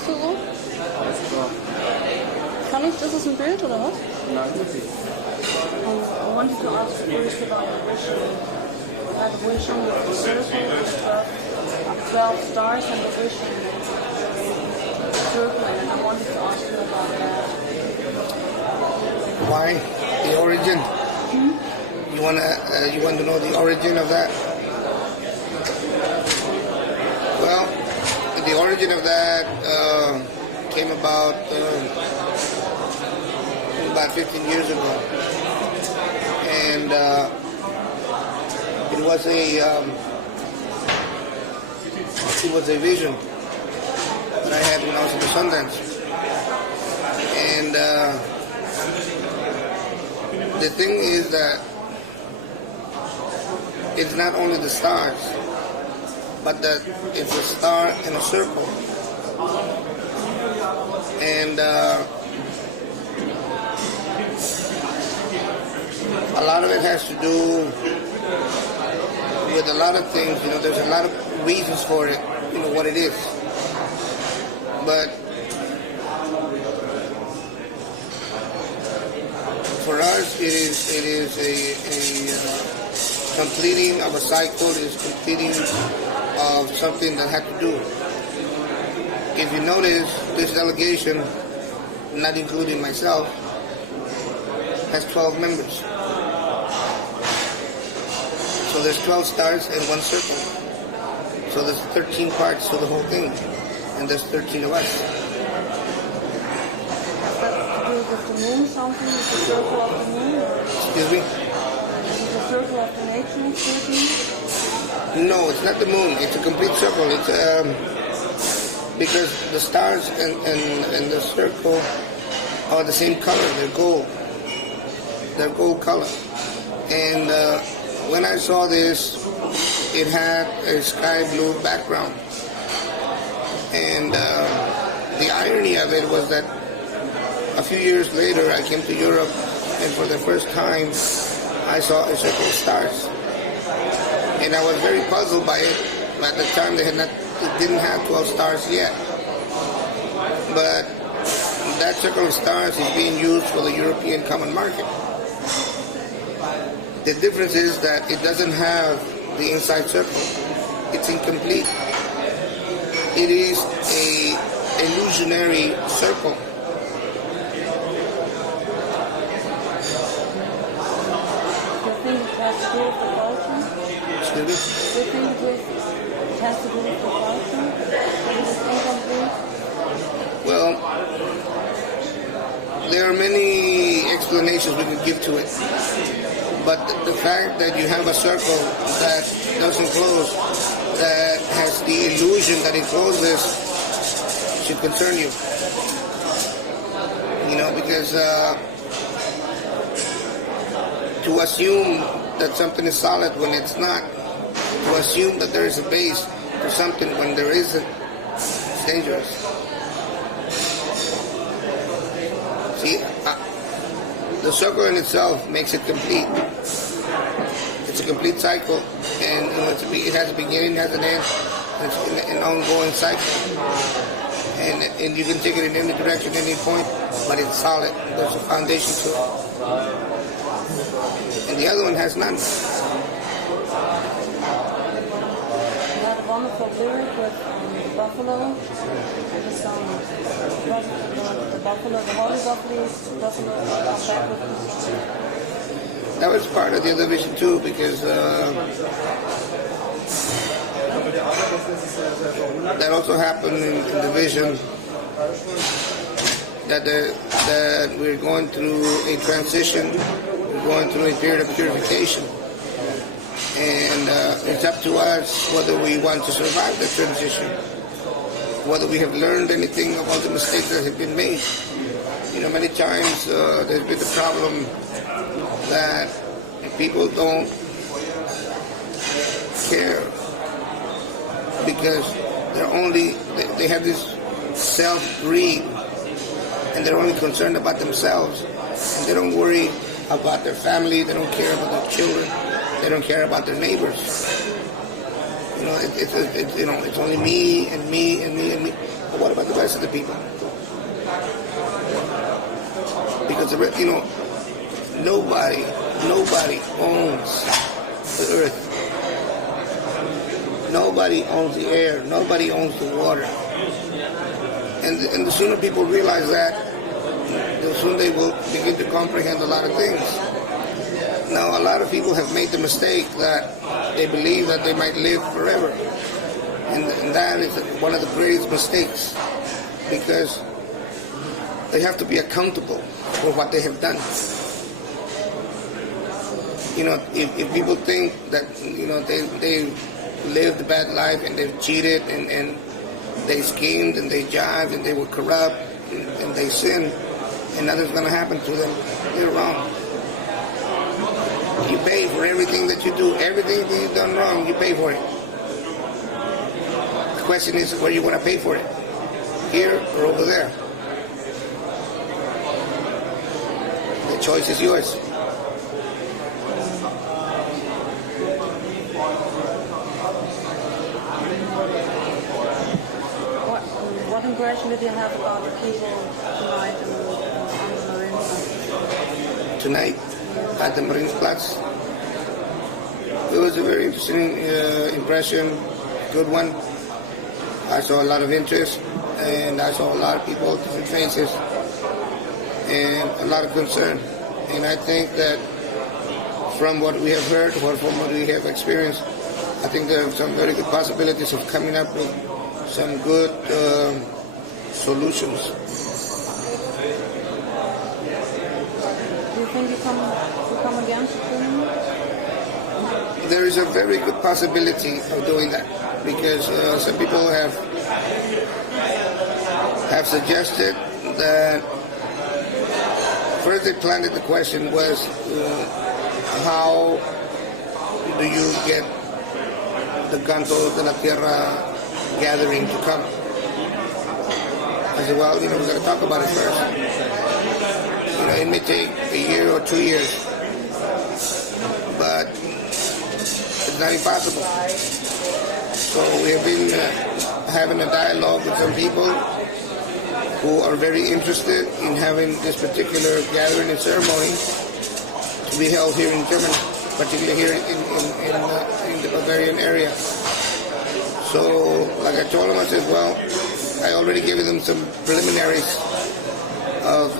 machst du so? Kann ich, das ist ein Bild oder was? Nein, wirklich. I wanted to ask first about the vision. The vision with the circle with 12 stars and the vision circle, and I wanted to ask you about that. Why? The origin? You want to know the origin of that? Well, the origin of that came about 15 years ago, and it was a vision that I had when I was in the Sundance, and the thing is that it's not only the stars, but that it's a star in a circle, and a lot of it has to do with a lot of things. You know, there's a lot of reasons for it, you know, what it is. But for us, it is a completing of a cycle, it is completing of something that had to do. If you notice, this delegation, not including myself, has 12 members. So there's 12 stars and one circle. So there's 13 parts to the whole thing. And there's 13 of us. Has that to do with the moon something, with the circle of the moon? Or Excuse me? with the circle of the nature something? No, it's not the moon. It's a complete circle. It's because the stars and the circle are the same color. They're gold. They're gold color. And when I saw this, it had a sky blue background. And the irony of it was that a few years later, I came to Europe, and for the first time, I saw a circle of stars. And I was very puzzled by it. At the time, it didn't have 12 stars yet. But that circle of stars is being used for the European common market. The difference is that it doesn't have the inside circle. It's incomplete. It is a illusionary circle. Do you think it has to do with the culture? Excuse me? Do you think it has to do with the culture? Or is it incomplete? Well, there are many explanations we could give to it. But the fact that you have a circle that doesn't close, that has the illusion that it closes, should concern you. You know, because to assume that something is solid when it's not, to assume that there is a base for something when there isn't, it's dangerous. See, the circle in itself makes it complete. It's a complete cycle, and you know, it has a beginning, has an end, and it's an ongoing cycle. And you can take it in any direction, any point, but it's solid. There's a foundation to it. And the other one has none. You had a wonderful lyric with the buffalo. The song, the buffalo, the holy buffalo, come back with the song. That was part of the other vision too, because that also happened in the vision that we're going through a transition, we're going through a period of purification, and it's up to us whether we want to survive the transition, whether we have learned anything about the mistakes that have been made. You know, many times there's been the problem that people don't care because they have this self-greed, and they're only concerned about themselves, and they don't worry about their family, they don't care about their children, they don't care about their neighbors. You know, it's only me and me and me and me. But what about the rest of the people? Because nobody owns the earth. Nobody owns the air. Nobody owns the water. And the sooner people realize that, the sooner they will begin to comprehend a lot of things. Now, a lot of people have made the mistake that they believe that they might live forever. And that is one of the greatest mistakes, because they have to be accountable for what they have done. If people think that, they lived a bad life and they've cheated and they schemed and they jived and they were corrupt and they sinned and nothing's going to happen to them, they're wrong. You pay for everything that you do. Everything that you've done wrong, you pay for it. The question is, where you want to pay for it? Here or over there? The choice is yours. What impression did you have about the people tonight on the Marines? Tonight at the Marines Platz? It was a very interesting impression, good one. I saw a lot of interest, and I saw a lot of people, different faces, and a lot of concern. And I think that from what we have heard, or from what we have experienced, I think there are some very good possibilities of coming up with some good solutions. Do you think you come again to Germany? There is a very good possibility of doing that, because some people have suggested that first they planted the question was how do you get the Kanto de la Tierra gathering to come? I said, well, we're going to talk about it first. It may take a year or 2 years, but it's not impossible. So we have been having a dialogue with some people who are very interested in having this particular gathering and ceremony to be held here in Germany, particularly here in the Bavarian area. So, like I told them, I said, well, I already gave them some preliminaries of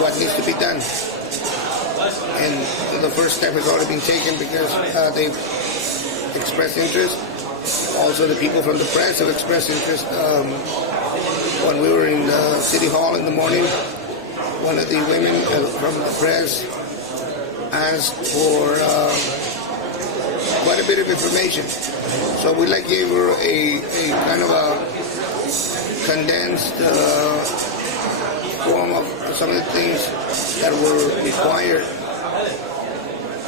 what needs to be done. And the first step has already been taken because they've expressed interest. Also, the people from the press have expressed interest. When we were in the City Hall in the morning, one of the women from the press asked for quite a bit of information. So we gave her a kind of a condensed form of some of the things that were required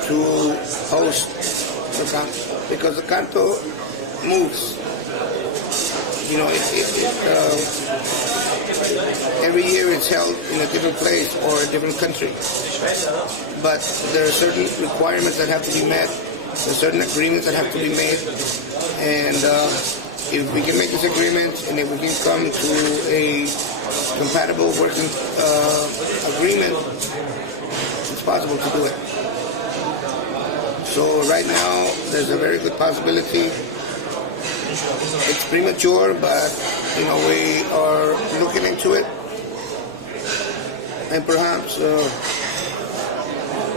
to host the Kanto, because the Kanto moves. Every year it's held in a different place or a different country. But there are certain requirements that have to be met. There are certain agreements that have to be made. And if we can make this agreement, and if we can come to a compatible working agreement, it's possible to do it. So right now, there's a very good possibility. It's premature, but we are looking into it, and perhaps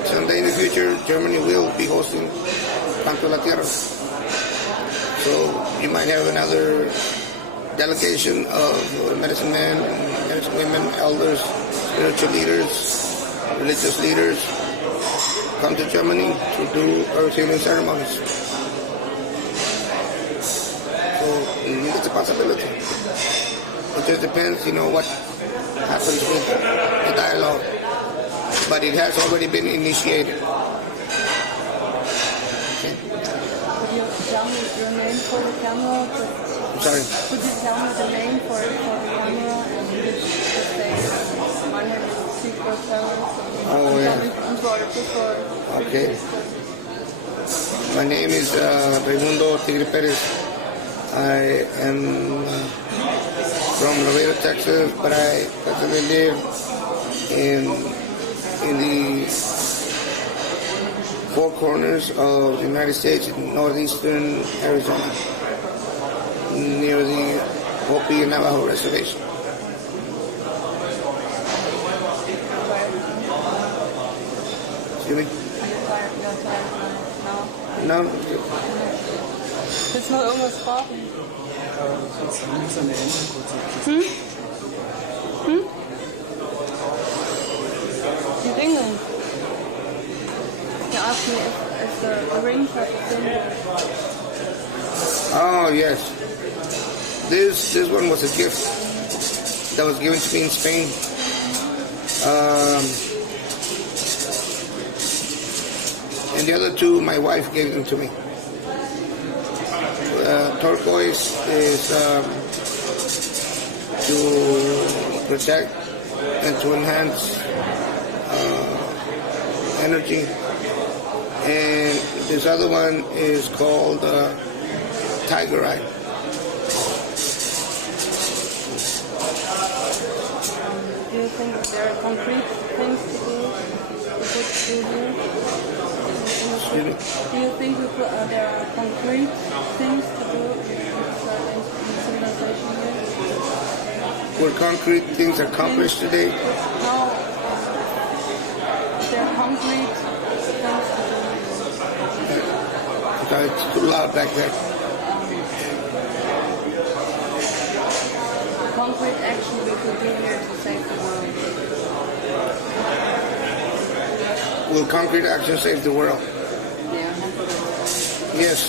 someday in the future, Germany will be hosting Kanto de la Tierra. So you might have another delegation of medicine men, medicine women, elders, spiritual leaders, religious leaders come to Germany to do earth healing ceremonies. It's a possibility. It just depends, what happens with the dialogue. But it has already been initiated. Okay. Could you tell me your name for the camera? I'm sorry? Could you tell me the name for the camera and just say, my name is Tigre Perez? Oh, yeah. Okay. My name is Reymundo Tigre Perez. I am from Laredo, Texas, but I presently live in the four corners of the United States, in northeastern Arizona, near the Hopi and Navajo Reservation. Excuse me? No. Willst du noch irgendwas fragen? Die Ringe. You asked me if the rings have a symbol. Oh, yes. This one was a gift that was given to me in Spain. And the other two, my wife gave them to me. Turquoise is to protect and to enhance energy. And this other one is called Tiger Eye. Do you think there are concrete things to do here? Do you think there are concrete things to do in civilization here? Were concrete things accomplished today? No. There are concrete things to do. Because it's too loud back there. Concrete action we could do here to save the world. Will concrete action save the world? Yeah. Yes.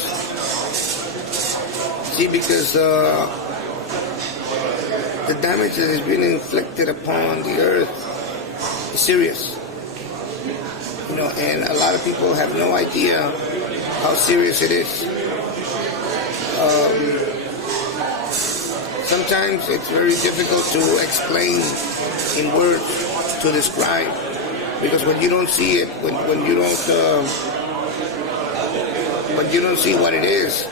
See, because the damage that has been inflicted upon the earth is serious. You know, and a lot of people have no idea how serious it is. Sometimes it's very difficult to explain in words, to describe, because when you don't see it, when you don't see what it is,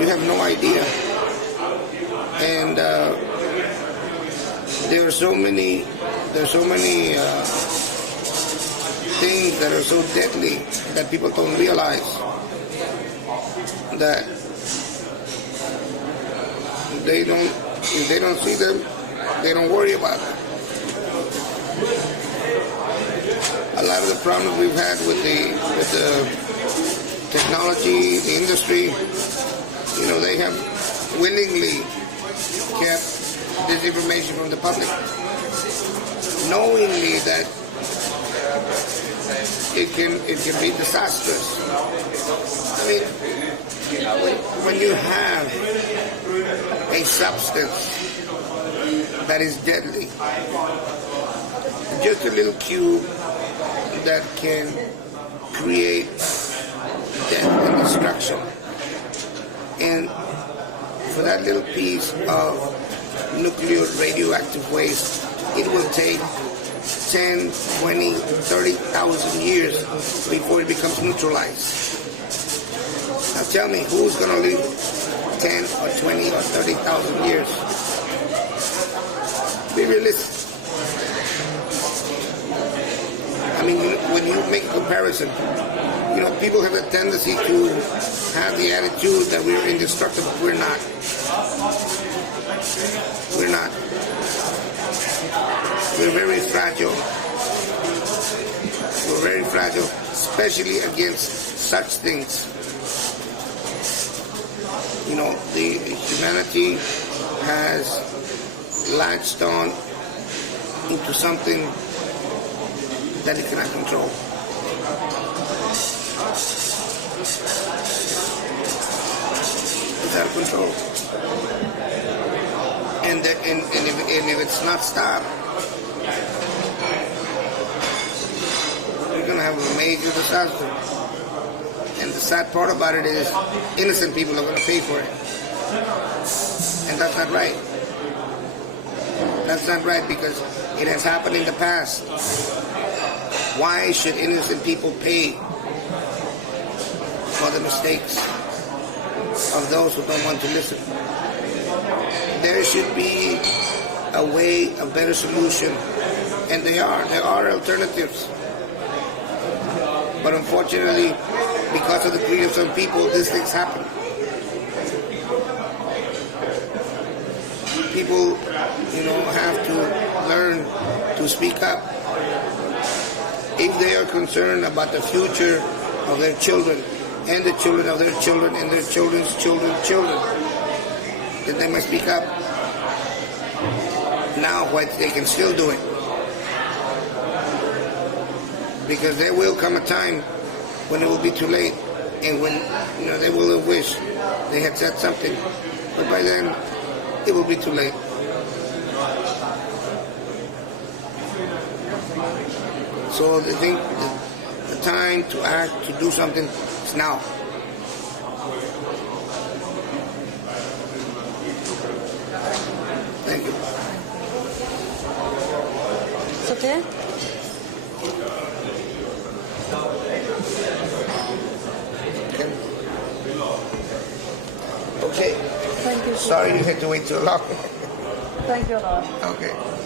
you have no idea. And there are so many things that are so deadly that people don't realize that if they don't see them, they don't worry about them. A lot of the problems we've had with the technology, the industry, you know, they have willingly kept this information from the public, knowingly that it can be disastrous. I mean, when you have a substance that is deadly, just a little cube that can create death and destruction, and for that little piece of nuclear radioactive waste, it will take 10, 20, 30,000 years before it becomes neutralized. Now tell me, who's going to live 10 or 20 or 30,000 years? Be realistic. I mean, when you make a comparison, you know, people have a tendency to have the attitude that we're indestructible. We're not. We're not. We're very fragile. We're very fragile, especially against such things. You know, the humanity has latched on into something that it cannot control. It's out of control. And if it's not stopped, we're going to have a major disaster. And the sad part about it is innocent people are going to pay for it. And that's not right. That's not right, because it has happened in the past. Why should innocent people pay for the mistakes? of those who don't want to listen. There should be a way, a better solution, and there are alternatives. But unfortunately, because of the greed of some people, these things happen. People, have to learn to speak up. If they are concerned about the future of their children, and the children of their children, and their children's children, then they must speak up. Now, what they can still do it. Because there will come a time when it will be too late, and when they will have wished they had said something, but by then it will be too late. So I think the time to act, to do something, is now. Thank you. It's okay? Okay. Thank you. Sorry you had to wait too long. Thank you a lot. Okay.